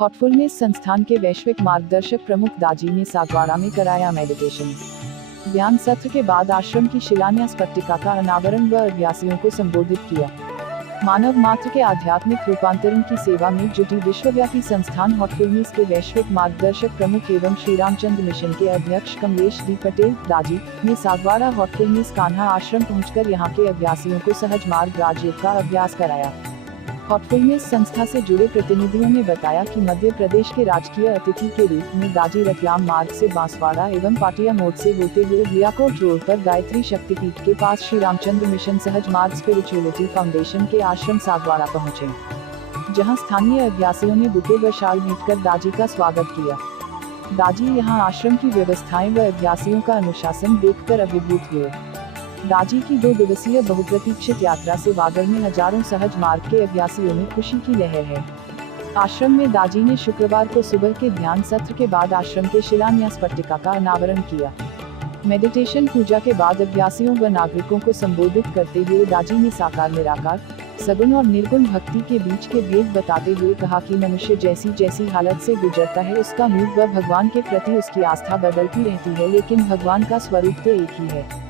हॉटफुलनेस संस्थान के वैश्विक मार्गदर्शक प्रमुख दाजी ने सागवाड़ा में कराया मेडिटेशन। ध्यान सत्र के बाद आश्रम की शिलान्यास पट्टिका का अनावरण व अभ्यासियों को संबोधित किया। मानव मात्र के आध्यात्मिक रूपांतरण की सेवा में जुटी विश्वव्यापी संस्थान हॉटफुलनेस के वैश्विक मार्गदर्शक प्रमुख एवं श्री रामचंद्र मिशन के अध्यक्ष कमलेश डी पटेल दाजी ने सागवाड़ा हॉटफुलनेस कान्हा आश्रम पहुंचकर यहां के अभ्यासियों को सहज मार्ग राजयोग का अभ्यास कराया। हॉटफुलनेस संस्था से जुड़े प्रतिनिधियों ने बताया कि मध्य प्रदेश के राजकीय अतिथि के रूप में दाजी रतलाम मार्ग से बांसवाड़ा एवं पाटिया मोड़ से होते हुए लियाकोट रोड पर गायत्री शक्तिपीठ के पास श्री रामचंद्र मिशन सहज मार्ग स्पिरिचुअलिटी फाउंडेशन के आश्रम सागवाड़ा पहुंचे, जहां स्थानीय अभ्यासियों ने बुके व शाल भेंटकर दाजी का स्वागत किया। दाजी यहां आश्रम की व्यवस्थाएं व अभ्यासियों का अनुशासन देखकर अभिभूत हुए। दाजी की 2 दिवसीय बहुप्रतीक्षित यात्रा से वागड़ में हजारों सहज मार्ग के अभ्यासियों में खुशी की लहर है। आश्रम में दाजी ने शुक्रवार को सुबह के ध्यान सत्र के बाद आश्रम के शिलान्यास पट्टिका का अनावरण किया। मेडिटेशन पूजा के बाद अभ्यासियों व नागरिकों को संबोधित करते हुए दाजी ने साकार निराकार, सगुण और निर्गुण भक्ति के बीच के भेद बताते हुए कहा कि मनुष्य जैसी जैसी हालत से गुजरता है उसका मूड व भगवान के प्रति उसकी आस्था बदलती रहती है, लेकिन भगवान का स्वरूप तो एक ही है।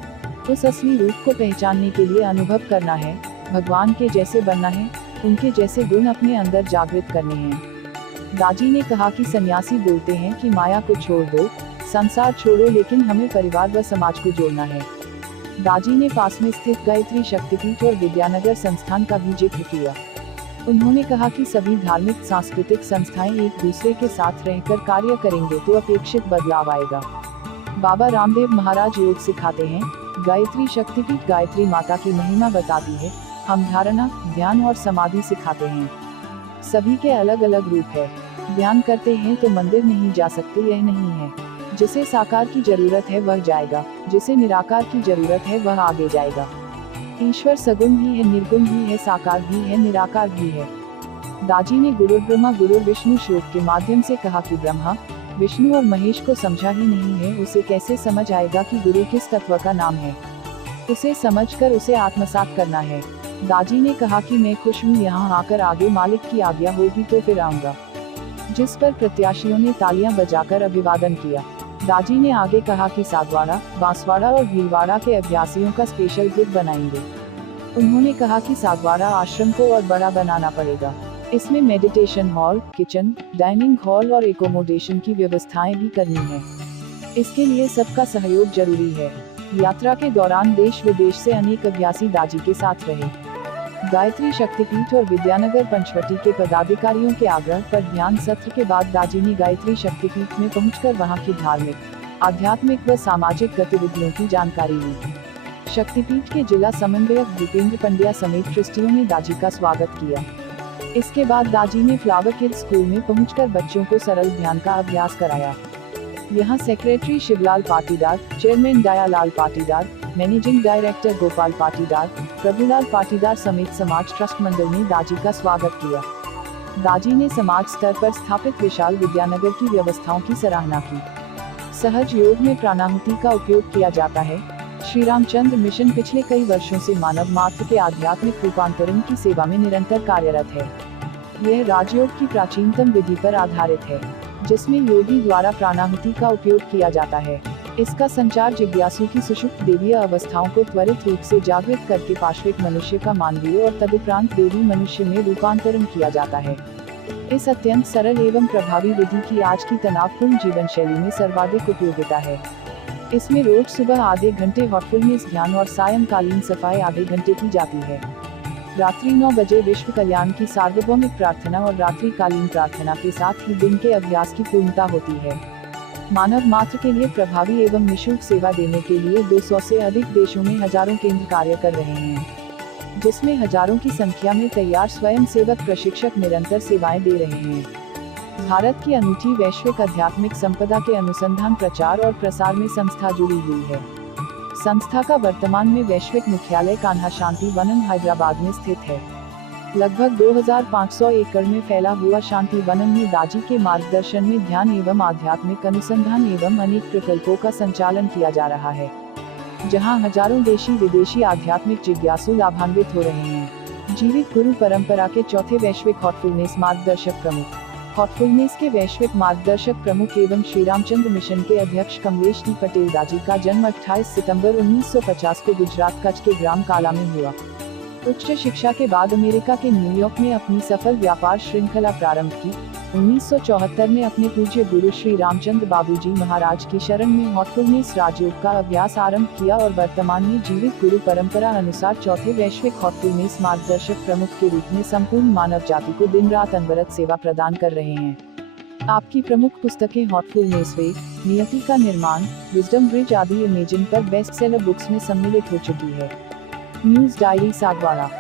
उस असली रूप को पहचानने के लिए अनुभव करना है, भगवान के जैसे बनना है, उनके जैसे गुण अपने अंदर जागृत करने हैं। दाजी ने कहा कि सन्यासी बोलते हैं कि माया को छोड़ दो, संसार छोड़ो, लेकिन हमें परिवार व समाज को जोड़ना है। दाजी ने पास में स्थित गायत्री शक्तिपीठ और विद्यानगर संस्थान का भी जिक्र किया। उन्होंने कहा कि सभी धार्मिक सांस्कृतिक संस्थाएं एक दूसरे के साथ रहकर कार्य करेंगे तो अपेक्षित बदलाव आएगा। बाबा रामदेव महाराज योग सिखाते हैं, गायत्री शक्तिपीठ गायत्री माता की महिमा बताती है, हम धारणा, ध्यान और समाधि सिखाते हैं। सभी के अलग अलग रूप है। ध्यान करते हैं तो मंदिर नहीं जा सकते, यह नहीं है। जिसे साकार की जरूरत है वह जाएगा, जिसे निराकार की जरूरत है वह आगे जाएगा। ईश्वर सगुण भी है, निर्गुण भी है, साकार भी है, निराकार भी है। दाजी ने गुरु ब्रह्मा गुरु विष्णु श्लोक के माध्यम से कहा कि ब्रह्मा, विष्णु और महेश को समझा ही नहीं है, उसे कैसे समझ आएगा कि गुरु किस तत्व का नाम है। उसे समझकर उसे आत्मसात करना है। दाजी ने कहा कि मैं खुश हूँ यहाँ आकर, आगे मालिक की आज्ञा होगी तो फिर आऊंगा। जिस पर प्रत्याशियों ने तालियां बजाकर अभिवादन किया। दाजी ने आगे कहा कि सागवाड़ा, बांसवाड़ा और भीलवाड़ा के अभ्यासियों का स्पेशल ग्रुप बनाएंगे। उन्होंने कहा कि सागवाड़ा आश्रम को और बड़ा बनाना पड़ेगा। इसमें meditation hall, kitchen, dining hall और एकोमोडेशन की व्यवस्थाएं भी करनी है। इसके लिए सबका सहयोग जरूरी है। यात्रा के दौरान देश विदेश से अनेक अभ्यासी दाजी के साथ रहे। गायत्री शक्तिपीठ और विद्यानगर पंचवटी के पदाधिकारियों के आग्रह पर ध्यान सत्र के बाद दाजी ने गायत्री शक्तिपीठ में पहुंचकर वहां की धार्मिक, आध्यात्मिक व सामाजिक गतिविधियों की जानकारी ली। शक्तिपीठ के जिला समन्वयक भूपेंद्र पंड्या समेत ट्रस्टियों ने दाजी का स्वागत किया। इसके बाद दाजी ने फ्लावर किड्स स्कूल में पहुंचकर बच्चों को सरल ध्यान का अभ्यास कराया। यहां secretary Shivlal Patidar, chairman Dayalal Patidar, managing director Gopal Patidar, Prabhulal Patidar समेत समाज ट्रस्ट मंडल ने दाजी का स्वागत किया। दाजी ने समाज स्तर पर स्थापित विशाल विद्यानगर की व्यवस्थाओं की सराहना की। सहज योग में प्राणाहुति का उपयोग किया जाता है। श्री रामचंद्र मिशन पिछले कई वर्षों से मानव मात्र के आध्यात्मिक रूपांतरण की सेवा में निरंतर कार्यरत है। यह राजयोग की प्राचीनतम विधि पर आधारित है, जिसमें योगी द्वारा प्राणाहुति का उपयोग किया जाता है। इसका संचार जिज्ञासु की सुषुप्त देवीय अवस्थाओं को त्वरित रूप से जागृत करके पाश्विक मनुष्य का मानवीय और तदुपरांत देवी मनुष्य में रूपांतरण किया जाता है। इस अत्यंत सरल एवं प्रभावी विधि की आज की तनावपूर्ण जीवन शैली में सर्वाधिक उपयोगिता है। इसमें रोज सुबह आधे घंटे हॉटफुलनेस ध्यान और सायंकालीन सफाई आधे घंटे की जाती है। रात्रि 9 बजे विश्व कल्याण की सार्वभौमिक प्रार्थना और रात्रिकालीन प्रार्थना के साथ ही दिन के अभ्यास की पूर्णता होती है। मानव मात्र के लिए प्रभावी एवं निःशुल्क सेवा देने के लिए 200 से अधिक देशों में हजारों केंद्र कार्य कर रहे हैं, जिसमें हजारों की संख्या में तैयार स्वयं सेवक प्रशिक्षक निरंतर सेवाएं दे रहे हैं। भारत की अनूठी वैश्विक आध्यात्मिक संपदा के अनुसंधान, प्रचार और प्रसार में संस्था जुड़ी हुई है। संस्था का वर्तमान में वैश्विक मुख्यालय कान्हा शांति वनम हैदराबाद में स्थित है। लगभग 2500 एकड़ में फैला हुआ शांति वनम में दाजी के मार्गदर्शन में ध्यान एवं आध्यात्मिक अनुसंधान एवं अनेक प्रकल्पों का संचालन किया जा रहा है, जहां हजारों देशी विदेशी आध्यात्मिक जिज्ञासु लाभान्वित हो रहे हैं। जीवित गुरु परंपरा के चौथे वैश्विक हॉटफुलनेस मार्गदर्शक प्रमुख हॉटफुलनेस के वैश्विक मार्गदर्शक प्रमुख एवं श्री रामचंद्र मिशन के अध्यक्ष कमलेश डी पटेल दाजी का जन्म 28 सितंबर 1950 को गुजरात कच्छ के ग्राम काला में हुआ। उच्च शिक्षा के बाद अमेरिका के न्यूयॉर्क में अपनी सफल व्यापार श्रृंखला प्रारंभ की। 1974 में अपने पूज्य गुरु श्री रामचंद्र बाबूजी महाराज की शरण में हॉटफुलनेस राजयोग का अभ्यास आरंभ किया और वर्तमान में जीवित गुरु परंपरा अनुसार चौथे वैश्विक हॉटफुलनेस मार्गदर्शक प्रमुख के रूप में संपूर्ण मानव जाति को दिन रात अनवरत सेवा प्रदान कर रहे हैं। आपकी प्रमुख पुस्तकें हॉटफुलनेस वे, नियति का निर्माण, विजडम ब्रिज आदि अमेजन पर बेस्ट सेलर बुक्स में सम्मिलित हो चुकी है। News diary Sagwara.